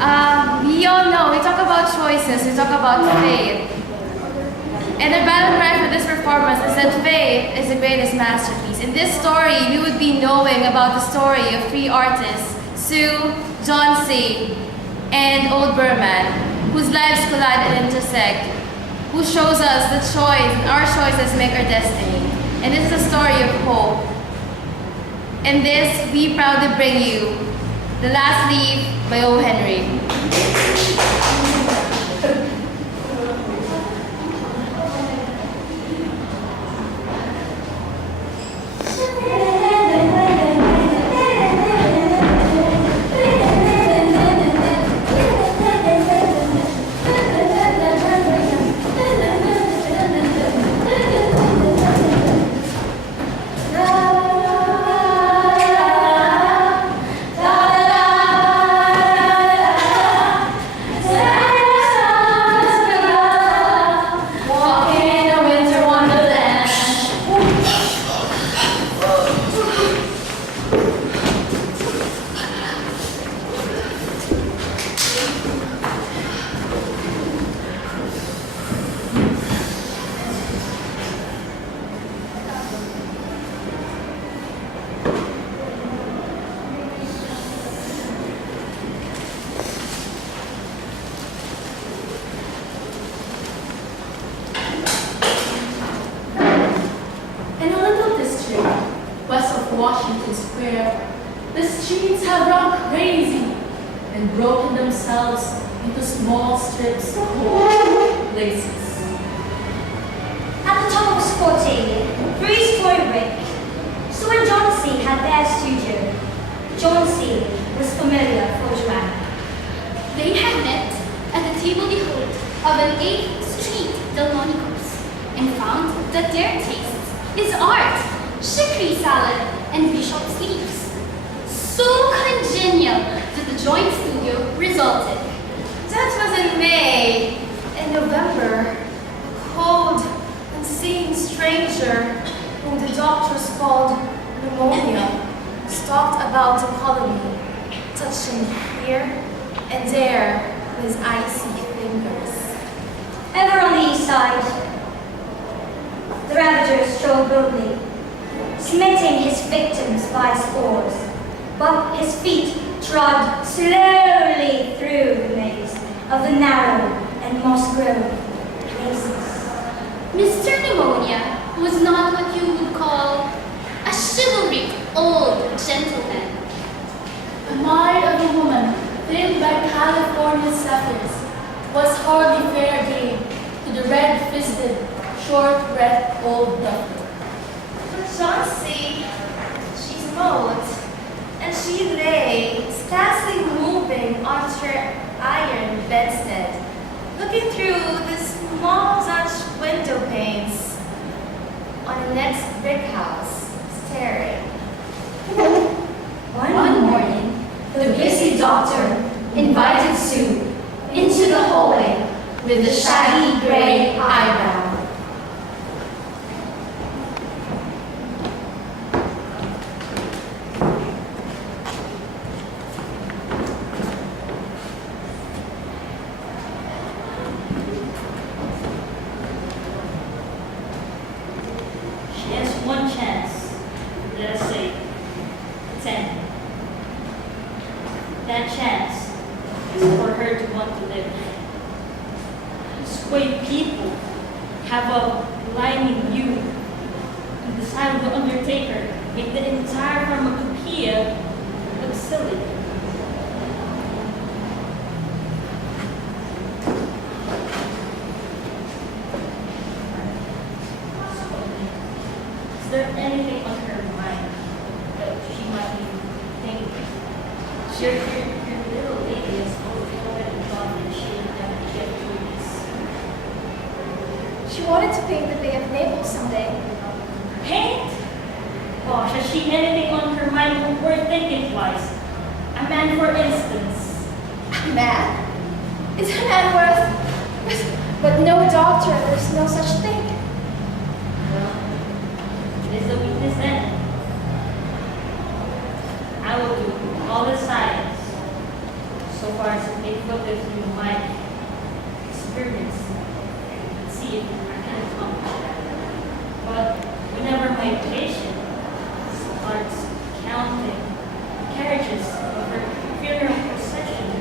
We all know, we talk about choices, we talk about faith. And the battle cry for this performance is that faith is the greatest masterpiece. In this story, we would be knowing about the story of three artists, Sue, John C., and Old Burman, whose lives collide and intersect, who shows us that choice and our choices make our destiny. And this is a story of hope. In this, we proudly bring you The Last Leaf by O. Henry. In a little district west of Washington Square, the streets have run crazy and broken themselves into small strips of cold places. At the top was 14, three-story brick. So when John C. had their studio, John C. was familiar for Joanna. They had met at the table d'hôte of an 8th Street Delmonico's and found that their tastes is art, chicory salad, and bishop's leaves. So congenial that the joint studio resulted. That was in May. In November, a cold, unseen stranger whom the doctors called pneumonia stalked about the colony, touching here and there with his icy fingers. Ever on the east side, the ravager strode boldly, smiting his victims by scores, but his feet trod slowly through the maze of the narrow and moss-grown places. Mr. Pneumonia was not what you would call a chivalric old gentleman. The mind of a woman thinned by California zephyrs was hardly fair game to the red-fisted, short-breathed old duffer. But John C., she smote, and she lay, scarcely moving on her iron bedstead, looking through the small Dutch window panes on the next brick house, staring. One morning, the busy doctor invited Sue into the hallway with the shaggy gray eyebrow. She has one chance, let us say 10. That chance is for her to want to live. This way people have a blinding view, and the sight of the undertaker make the entire pharmacopoeia look silly. Is there anything on her mind that she might be thinking? Your little lady has already thought that she would never get through this. She wanted to paint the Bay of Naples someday. Paint? Gosh, has she anything on her mind worth thinking twice? A man, for instance. A man? Is a man worth? But no doctor, there's no such thing. Well, it is a weakness then. I will do all the science. So far as to take photos through my experience and see if I can accomplish that. But whenever my patient starts counting carriages of her funeral procession,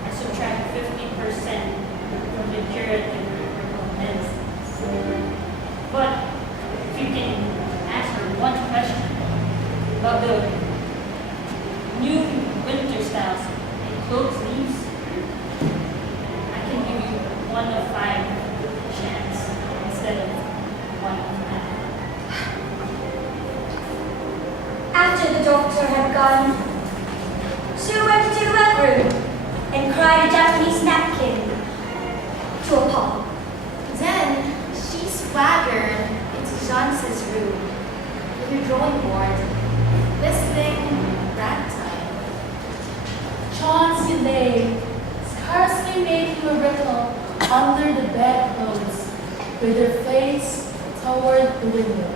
I subtract 50% from the curative medicines. But if you can answer one question about the new winter styles and clothes leaves, I can give you 1 of 5 chance instead of 1 of 9. After the doctor had gone, Sue went to her room and cried a Japanese napkin to a pop. Then she swaggered into Johnson's room with her drawing board, listening ragtime. Chauncey lay, scarcely making a ripple under the bedclothes, with her face toward the window.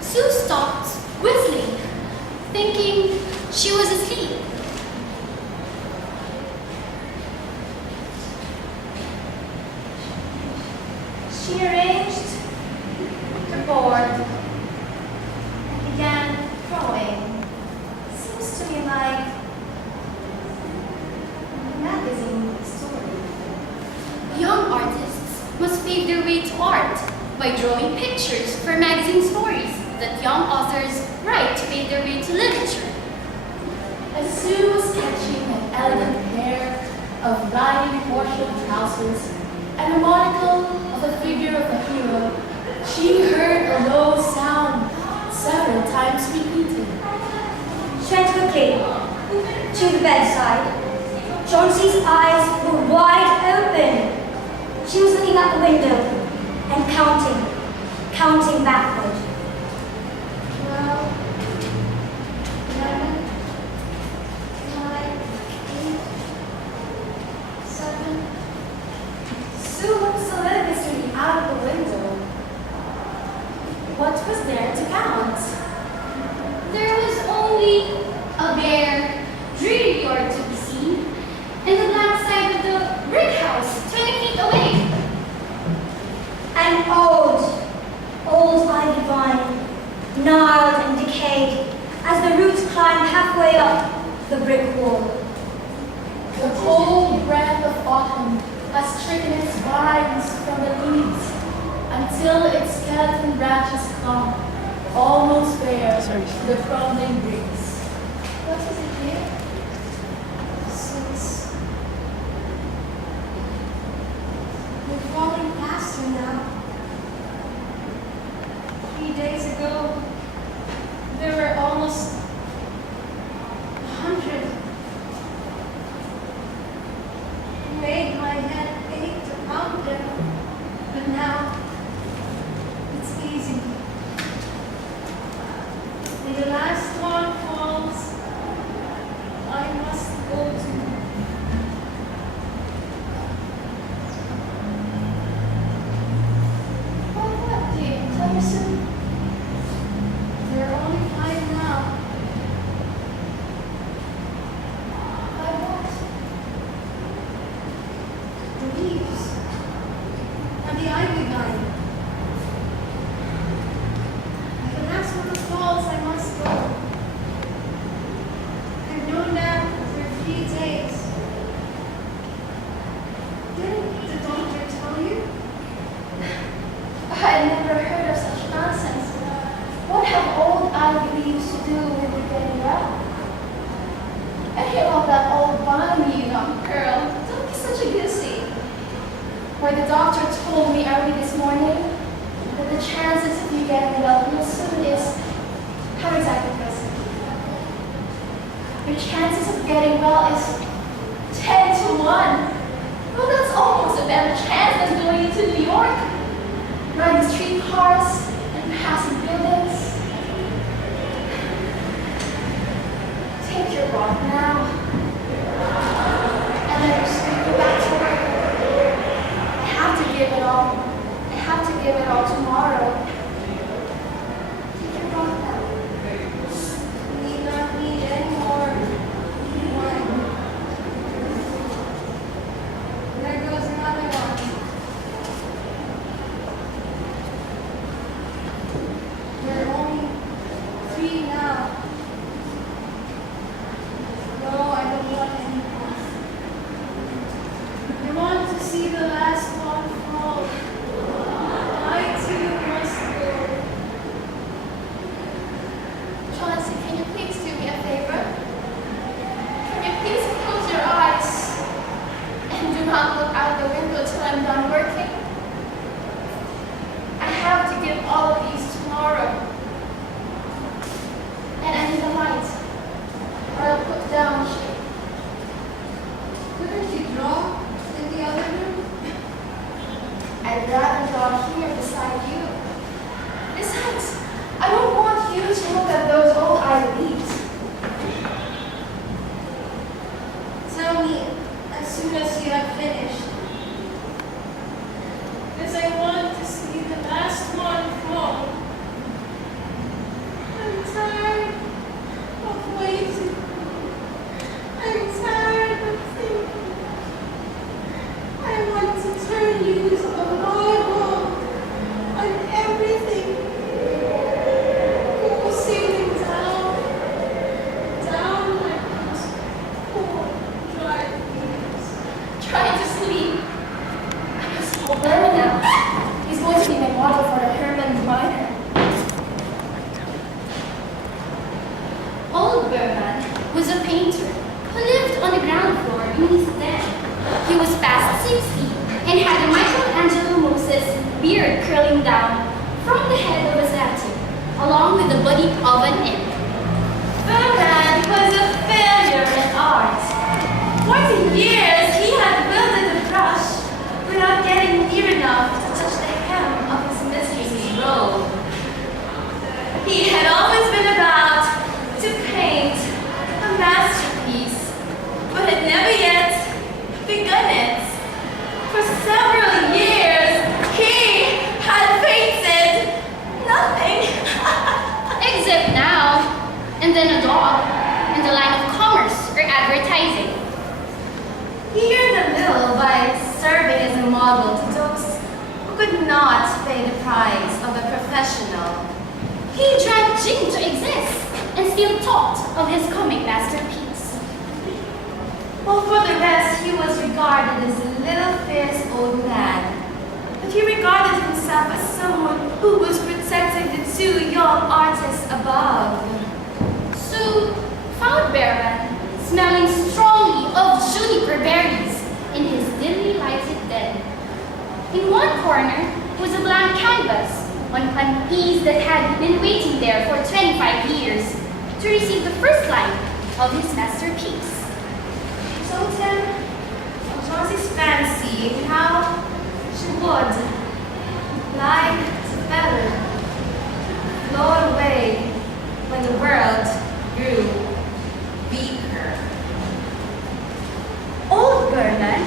Sue stopped, whistling, thinking she was asleep. She arranged the board and began drawing. Seems to me like a magazine story. Young artists must pave their way to art by drawing pictures for magazine stories that young authors write to pave their way to literature. As Sue was sketching an elegant pair of riding porcelain trousers and a monocle of the figure of a hero, she heard a low sound several times repeated. She went quickly to the bedside. Chauncey's eyes were wide open. She was looking out the window and counting backward. 12, 11, 9, 8, 7. Sue looked solicitously out of the window. What was there to count? There was only a bare, dreary yard to be seen, and the black side of the brick house 20 feet away. An old ivy vine, gnarled and decayed, as the roots climbed halfway up the brick wall. The cold breath of autumn has stricken its vines from the leaves until its skeleton branches clung, almost bare, to the crumbling bricks. What is it here? Since we're falling faster now. 3 days ago, there were almost 100. It made my head ache to count them, but now it's easy. When the last one falls, I must go to. What, dear? Tell me soon. There are only 5 now. 5 what? The leaves. And the ivy vine. If the last one falls, I must go. I've known that for 3 days. Didn't the doctor tell you? I never heard of such nonsense. What have old ivy leaves to do with you getting well? I hear about that old vine, you young girl. Don't be such a goosey. Why, the doctor told me early this morning that the chances of you getting well real soon is, how exactly, Chris? Your chances of getting well is 10 to 1. Well, that's almost a better chance than going into New York, riding streetcars and passing buildings. Take your walk now, and then go back to work. I have to give it all. I have to give it all tomorrow. Take your walk now. You need not need any more wine. cannot look out the window till I'm done working. I have to give all of these tomorrow. And I need a light, or I'll put down shade. Couldn't you draw in the other room? I'd rather draw here beside you. Besides, I don't want you to look at those old IVs. Tell me as soon as you have finished. Because I want to see the last one fall. I'm tired of waiting. I'm tired of thinking. I want to turn leaves of my book on everything. Go sailing down, down like those poor, dry leaves. Trying to sleep. I must call Berman now. He's going to be my model for the Herman Minor. Old Berman was a painter who lived on the ground floor beneath them. He was past 60 and had a Michelangelo Moses beard curling down from the head of a statue, along with the body of an imp. Berman was a failure in art. 40 years he had wielded the brush without getting near enough to touch the hem of his mistress's robe. He had always been about to paint a masterpiece, but had never yet begun it. For several years, he had painted nothing. Except now, and then a dog, in the line of commerce or advertising. He earned a little by serving as a model to those who could not pay the price of a professional. He drank gin to exist and still talked of his coming masterpiece. Well, for the rest, he was regarded as a little fierce old man. But he regarded himself as someone who was protecting the two young artists above. Sue found Berman smelling strongly of juniper berries in his dimly lighted den. In one corner was a blank canvas on an piece that had been waiting there for 25 years to receive the first line of his masterpiece. So Tim, Josie's fancy how she would, like a feather, float away when the world grew weaker. Old Berman,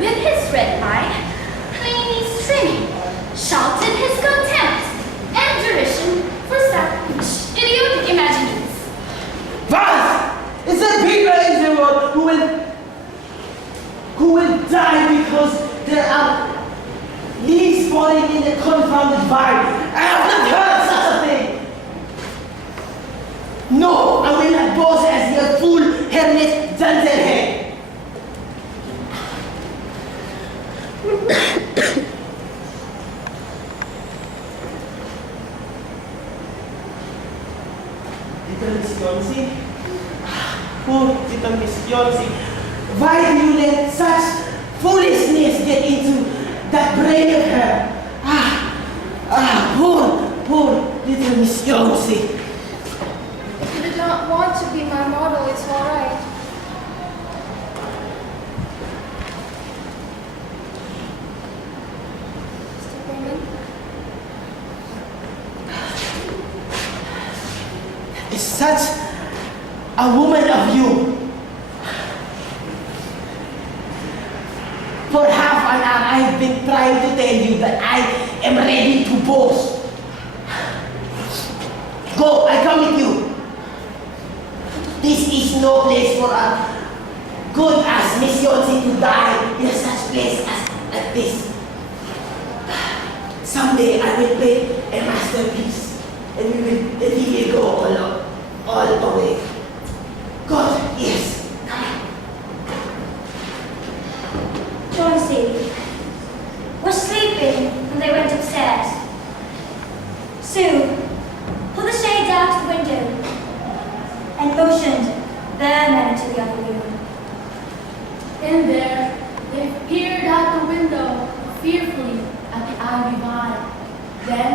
with his red eye plainly streaming, shouted his contempt and derision for such idiotic imaginings. Was is there people in the world who will die because there are leaves falling in the confounded vine? I have not heard such a thing. No, I will not pose as your fool Hermes Danzelhead. Little Miss Yonsi? Poor little Miss Yonsi. Why do you let such foolishness get into that brain of her? Poor little Miss Yonsi. If you did not want to be my model, it's all right. Mr. Berman? Is such a woman of you? For half an hour, I have been trying to tell you that I am ready to pose. Go, I come with you. This is no place for a good as Miss Yonsi to die in such place as this. Someday I will paint a masterpiece and we will go all the way. God, yes. Chauncey was sleeping when they went upstairs. Sue pulled the shade down to the window and motioned Berman into the other room. In there, they peered fearfully at the ivy vine. Then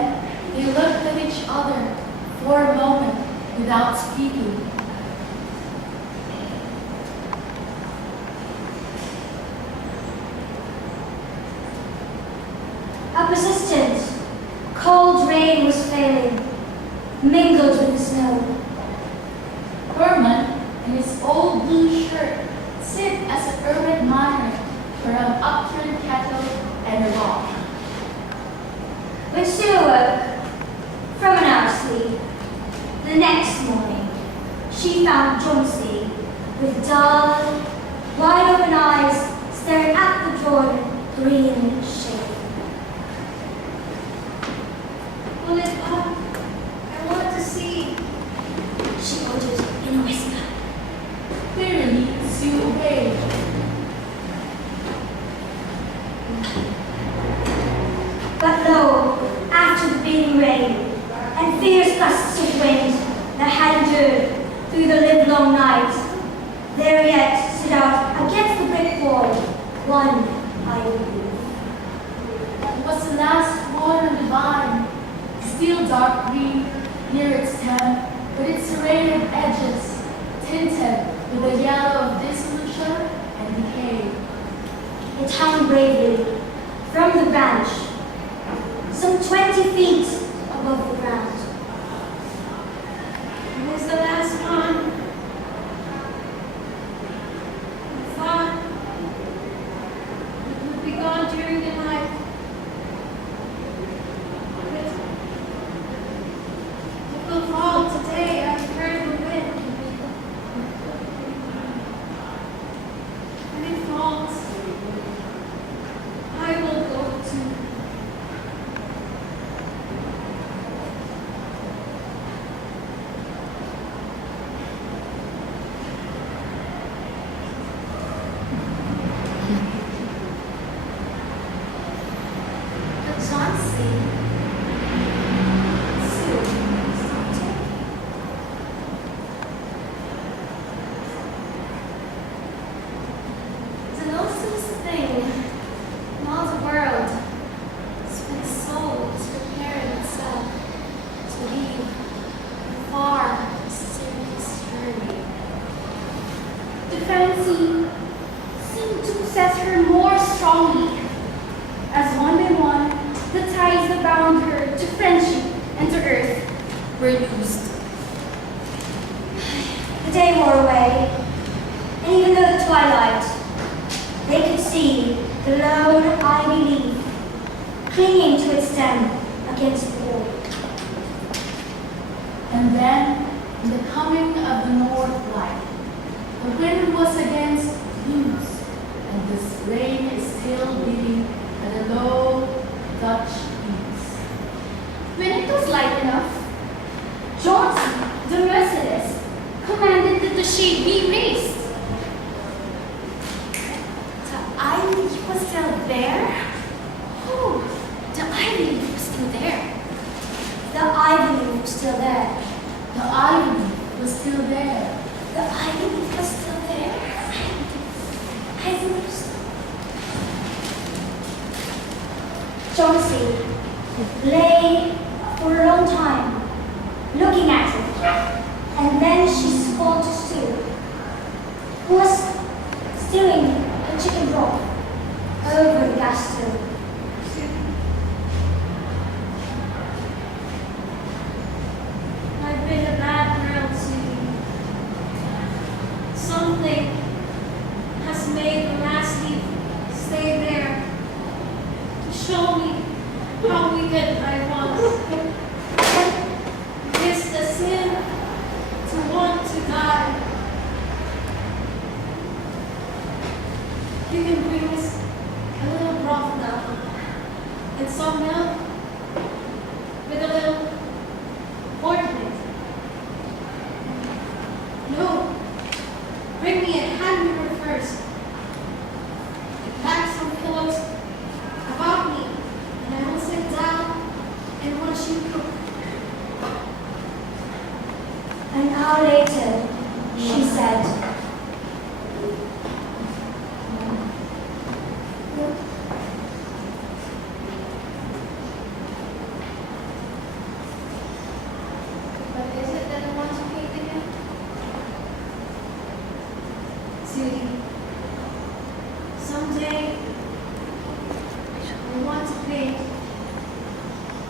they looked at each other for a moment without speaking. A persistent, cold rain was falling, mingled with the snow. Herman, in his old blue shirt, sit as an urban miner for an upturned kettle and a rock. When Sue awoke from an hour's sleep, the next morning, she found Chauncey with dull, wide-open eyes staring at the drawn green shade. Pull it up. I want to see. She ordered in a whisper. Clearly, Sue obeyed. But lo, after the beating rain and fierce gusts of wind that had endured through the livelong night, there yet stood out against the brick wall one iron roof. It was the last one on the vine, still dark green near its stem, with its serrated edges tinted with the yellow of dissolution and decay. It hung bravely from the branch, some 20 feet above the ground. It was the last one. I thought it would be gone during the night. But it will fall today. I've heard the wind. When it falls, I will go too. But Chauncey, Sue, stop talking. the lowest thing in all the world is for the soul to prepare itself to leave a far, mysterious journey. The fancy seemed to possess her more strongly, as one by one the ties that bound her to friendship and to earth were loosed. The day wore away, and even though the twilight, they could see the lone ivy leaf clinging to its stem against the wall. And then, in the coming of the north light, the wind was against loose, and this rain is still beating at a low Dutch breeze. When it was light enough, Johnson, the merciless, commanded that the shade be raised. The ivy leaf was still there? Oh, the ivy leaf was still there. The ivy leaf was still there. The ivy was still there. The ivy leaf was still there. Ivy leaf was Chauncey lay for a long time, looking at it, and then she called to Sue, who was stewing a chicken broth over the gas stove. I've been a bad girl, Sue. Something has made the last leaf stay there to show me how wicked I was. It is the sin to want to die. You can bring us a little broth now and some milk with a little ornament. No, bring me a hand mirror first. Pack some pillows about me, and I will sit down and watch you cook. An hour later, she said, sweetie. Someday, I want to paint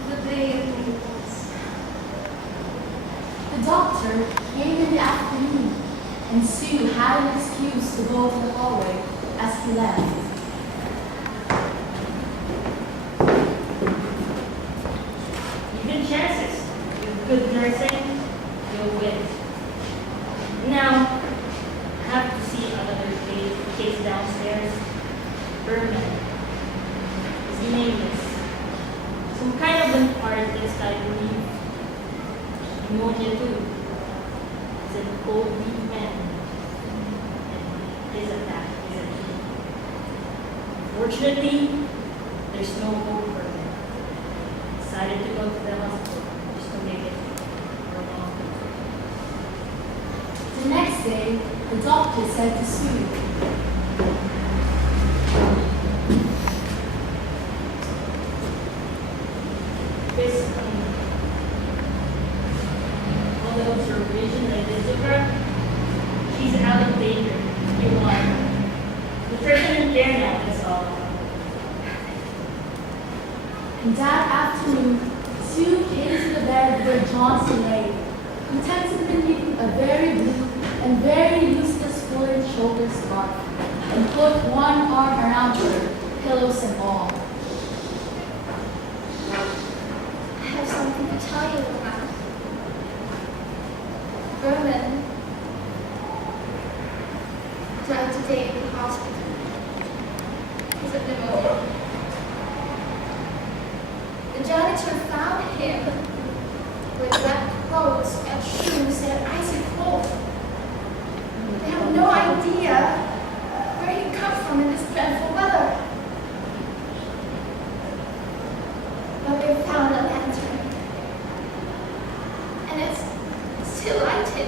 the Bay of Naples. The doctor came in the afternoon, and Sue had an excuse to go to the hallway as he left. Even chances, with good nursing, you'll win. Now, I have to see another case downstairs. Berman. His name is some kind of an artist, I believe. Pneumonia too. He's an old weak man. And his attack is a key. Fortunately, there's no hope for him. Decided to go to the hospital just to make it prolonged. The next day, the doctor said to Sue, This, all the observations I did to her, she's out of danger. You won. Nutrition and care now, that's all. and that afternoon, Sue came to the bed where Johnson lay, contented beneath a very blue and very useless woolen shoulder scarf, and put one arm around her, pillows and all. I have something to tell you about. Berman died today in the hospital. He's a pneumonia. The janitor found him with wet clothes and shoes and icy cold. They have no idea where he comes from in this dreadful weather. But they found a lantern. And it's still lighted.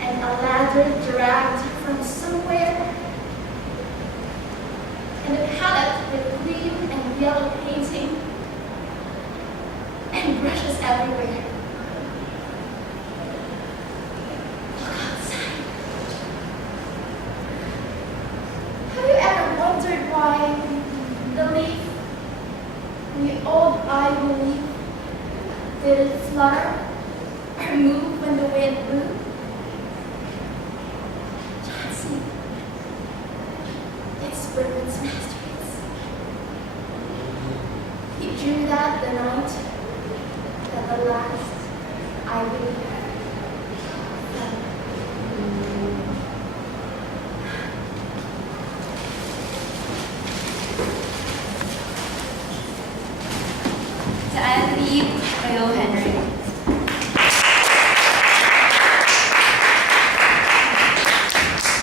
And a ladder dragged from somewhere. And a palette with green and yellow painting. And brushes everywhere. Look outside. Have you ever wondered why the leaf, the old ivy leaf, didn't flutter or move when the wind blew? Johnson, it's Berman's masterpiece. He drew that the night that the last ivy leaf